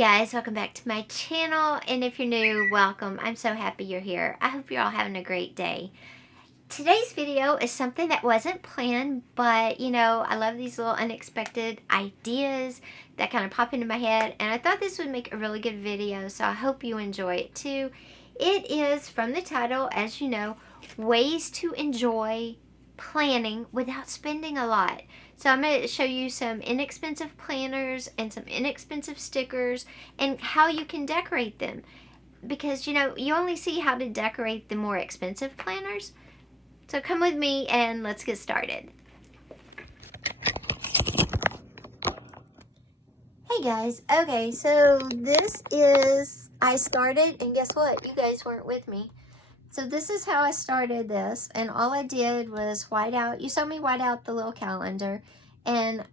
guys, welcome back to my channel, and if you're new, welcome. I'm so happy you're here. I hope you're all having a great day. Today's video is something that wasn't planned, but you know, I love these little unexpected ideas that kind of pop into my head, and I thought this would make a really good video, so I hope you enjoy it too. It is, from the title, as you know, ways to enjoy planning without spending a lot. So I'm going to show you some inexpensive planners and some inexpensive stickers and how you can decorate them. Because, you know, you only see how to decorate the more expensive planners. So come with me and let's get started. Hey guys, okay, so this is, I started, and guess what? You guys weren't with me. So this is how I started this, and all I did was white out, you saw me white out the little calendar, and,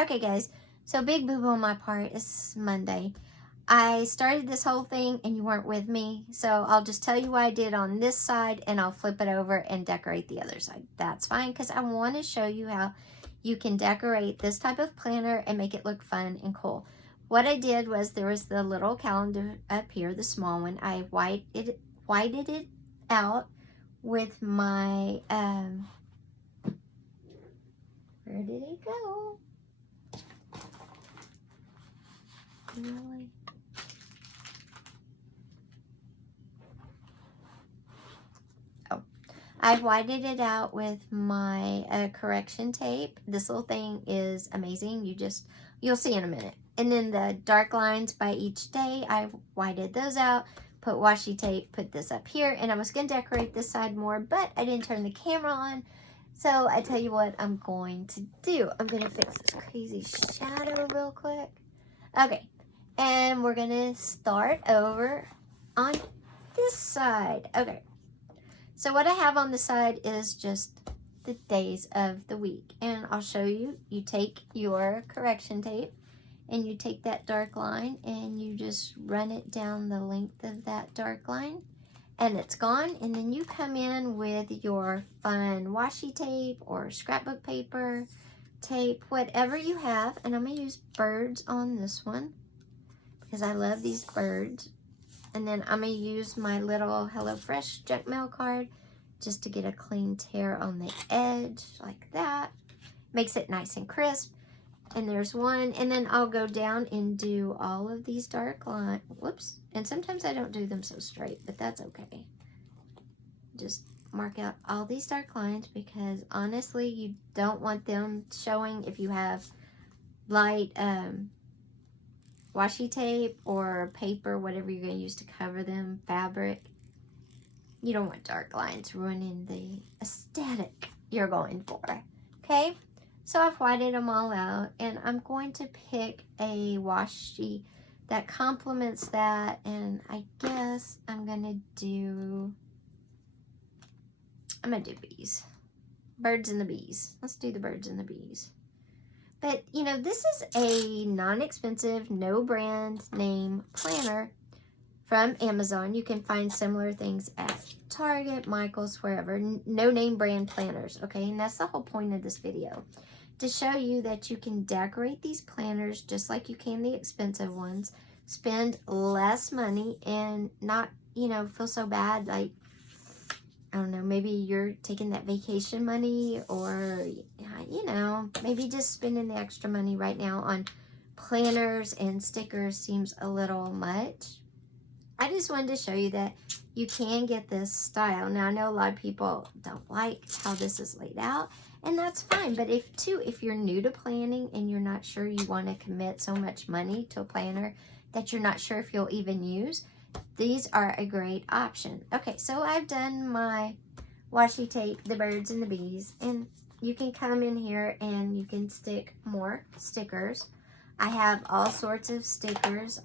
okay guys, so big boo-boo on my part, it's Monday. I started this whole thing and you weren't with me, so I'll just tell you what I did on this side, and I'll flip it over and decorate the other side. That's fine, because I want to show you how you can decorate this type of planner and make it look fun and cool. What I did was, there was the little calendar up here, the small one. I whited it out with my, where did it go? Really? Oh, I whited it out with my correction tape. This little thing is amazing. You'll see in a minute. And then the dark lines by each day, I whited those out, put washi tape, put this up here, and I was going to decorate this side more, but I didn't turn the camera on. So I tell you what I'm going to do. I'm going to fix this crazy shadow real quick. Okay, and we're going to start over on this side. Okay, so what I have on the side is just the days of the week, and I'll show you. You take your correction tape, and you take that dark line and you just run it down the length of that dark line, and it's gone. And then you come in with your fun washi tape or scrapbook paper, tape, whatever you have. And I'm going to use birds on this one because I love these birds. And then I'm going to use my little HelloFresh junk mail card just to get a clean tear on the edge like that. Makes it nice and crisp. And there's one, and then I'll go down and do all of these dark lines. Whoops. And sometimes I don't do them so straight, but that's okay. Just mark out all these dark lines, because honestly, you don't want them showing if you have light washi tape or paper, whatever you're going to use to cover them, fabric. You don't want dark lines ruining the aesthetic you're going for. Okay? So I've whited them all out, and I'm going to pick a washi that complements that, and I guess I'm gonna do bees. Birds and the bees. Let's do the birds and the bees. But, you know, this is a non-expensive, no brand name planner from Amazon. You can find similar things at Target, Michael's, wherever. No name brand planners, okay? And that's the whole point of this video, to show you that you can decorate these planners just like you can the expensive ones, spend less money, and not, you know, feel so bad like, I don't know, maybe you're taking that vacation money, or, you know, maybe just spending the extra money right now on planners and stickers seems a little much. I just wanted to show you that you can get this style. Now, I know a lot of people don't like how this is laid out, and that's fine. But if you're new to planning and you're not sure you want to commit so much money to a planner that you're not sure if you'll even use, these are a great option. Okay, so I've done my washi tape, the birds and the bees, and you can come in here and you can stick more stickers. I have all sorts of stickers.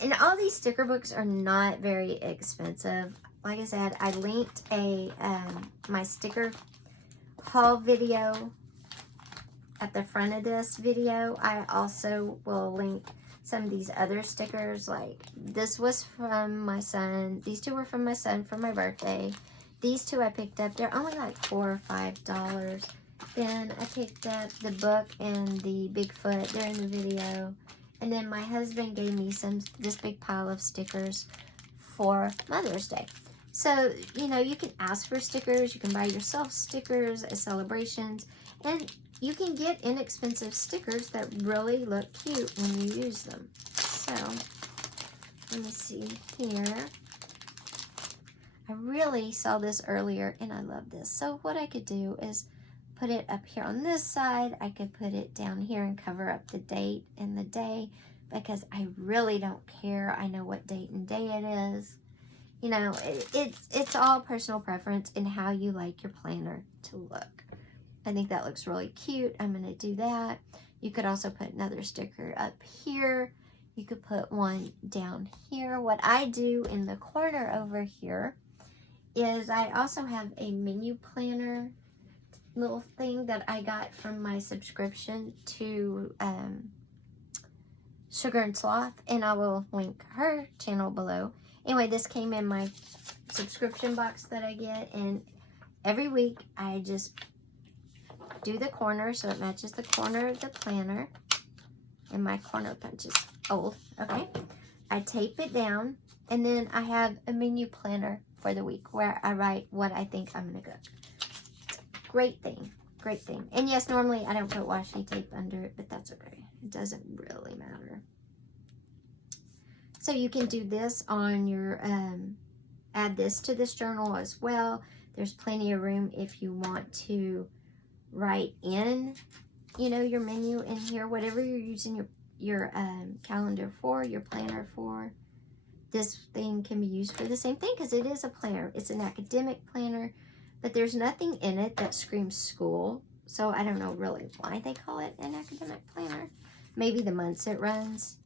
And all these sticker books are not very expensive. Like I said, I linked my sticker haul video at the front of this video. I also will link some of these other stickers. Like, this was from my son. These two were from my son for my birthday. These two I picked up. They're only like $4 or $5. Then I picked up the book and the Bigfoot during the video. And then my husband gave me this big pile of stickers for Mother's Day. So, you know, you can ask for stickers. You can buy yourself stickers as celebrations. And you can get inexpensive stickers that really look cute when you use them. So, let me see here. I really saw this earlier and I love this. So what I could do is put it up here on this side. I could put it down here and cover up the date and the day because I really don't care. I know what date and day it is. You know, it's all personal preference in how you like your planner to look. I think that looks really cute. I'm going to do that. You could also put another sticker up here. You could put one down here. What I do in the corner over here is I also have a menu planner little thing that I got from my subscription to Sugar and Sloth, and I will link her channel below. Anyway, this came in my subscription box that I get, and every week I just do the corner so it matches the corner of the planner, and my corner punch is old, okay? I tape it down, and then I have a menu planner for the week where I write what I think I'm gonna cook. Great thing, great thing. And yes, normally I don't put washi tape under it, but that's okay. It doesn't really matter. So you can do this on your, add this to this journal as well. There's plenty of room if you want to write in, you know, your menu in here, whatever you're using your calendar for, your planner for. This thing can be used for the same thing because it is a planner. It's an academic planner, but there's nothing in it that screams school. So I don't know really why they call it an academic planner. Maybe the months it runs.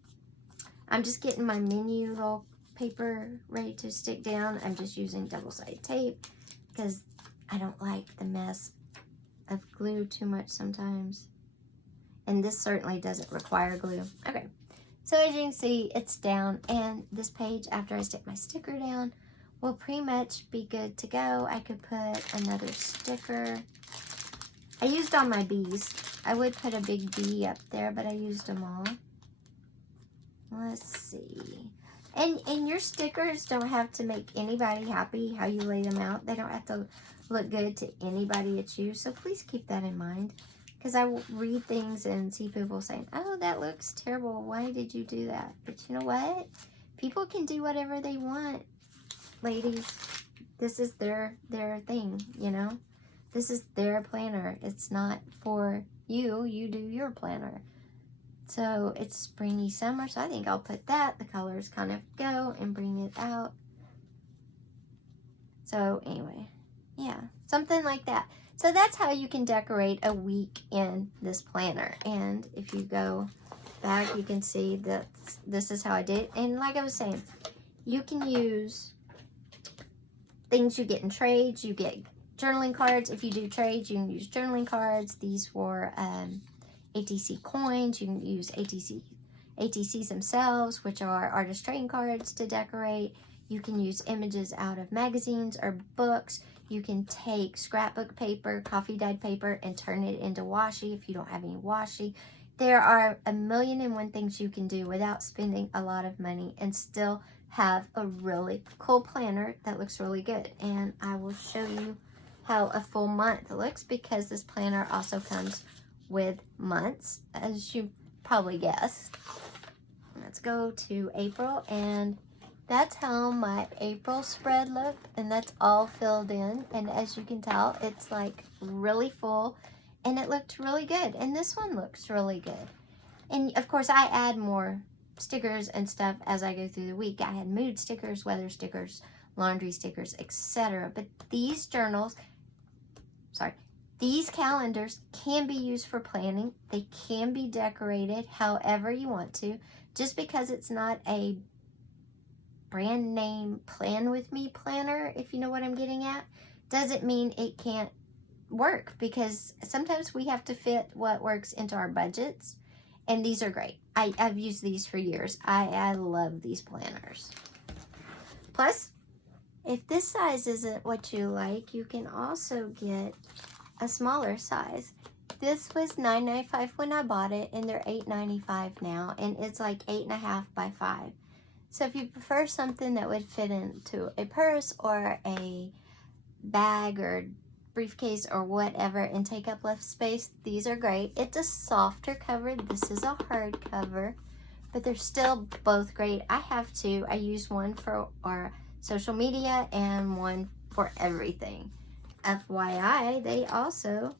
I'm just getting my menu little paper ready to stick down. I'm just using double-sided tape because I don't like the mess of glue too much sometimes. And this certainly doesn't require glue. Okay, so as you can see, it's down, and this page, after I stick my sticker down, will pretty much be good to go. I could put another sticker. I used all my bees. I would put a big bee up there, but I used them all. Let's see. And your stickers don't have to make anybody happy how you lay them out. They don't have to look good to anybody at you. So please keep that in mind. Because I will read things and see people saying, oh, that looks terrible. Why did you do that? But you know what? People can do whatever they want, ladies. This is their thing, you know? This is their planner. It's not for you. You do your planner. So it's springy summer, so I think I'll put that. The colors kind of go and bring it out. So anyway, yeah, something like that. So that's how you can decorate a week in this planner. And if you go back, you can see that this is how I did it. And like I was saying, you can use things you get in trades. You get journaling cards. If you do trades, you can use journaling cards. These were ATCoins. You can use ATCs themselves, which are artist trading cards to decorate. You can use images out of magazines or books. You can take scrapbook paper, coffee dyed paper, and turn it into washi if you don't have any washi. There are 1,000,001 things you can do without spending a lot of money and still have a really cool planner that looks really good. And I will show you how a full month looks because this planner also comes with months, as you probably guessed. Let's go to April, and that's how my April spread looked, and that's all filled in. And as you can tell, it's like really full, and it looked really good. And this one looks really good. And of course, I add more stickers and stuff as I go through the week. I had mood stickers, weather stickers, laundry stickers, etc. But these these calendars can be used for planning. They can be decorated however you want to. Just because it's not a brand name plan with me planner, if you know what I'm getting at, doesn't mean it can't work, because sometimes we have to fit what works into our budgets, and these are great. I've used these for years. I love these planners. Plus, if this size isn't what you like, you can also get a smaller size. This was $9.95 when I bought it, and they're $8.95 now, and it's like 8.5 by 5. So if you prefer something that would fit into a purse or a bag or briefcase or whatever and take up less space, these are great. It's a softer cover. This is a hard cover, but they're still both great. I have two. I use one for our social media and one for everything. FYI, they also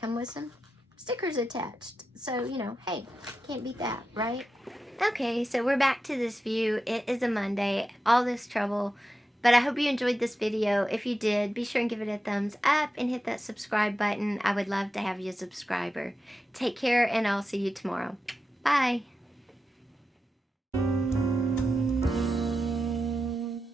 come with some stickers attached. So, you know, hey, can't beat that, right? Okay, so we're back to this view. It is a Monday, all this trouble, but I hope you enjoyed this video. If you did, be sure and give it a thumbs up and hit that subscribe button. I would love to have you a subscriber. Take care, and I'll see you tomorrow. Bye.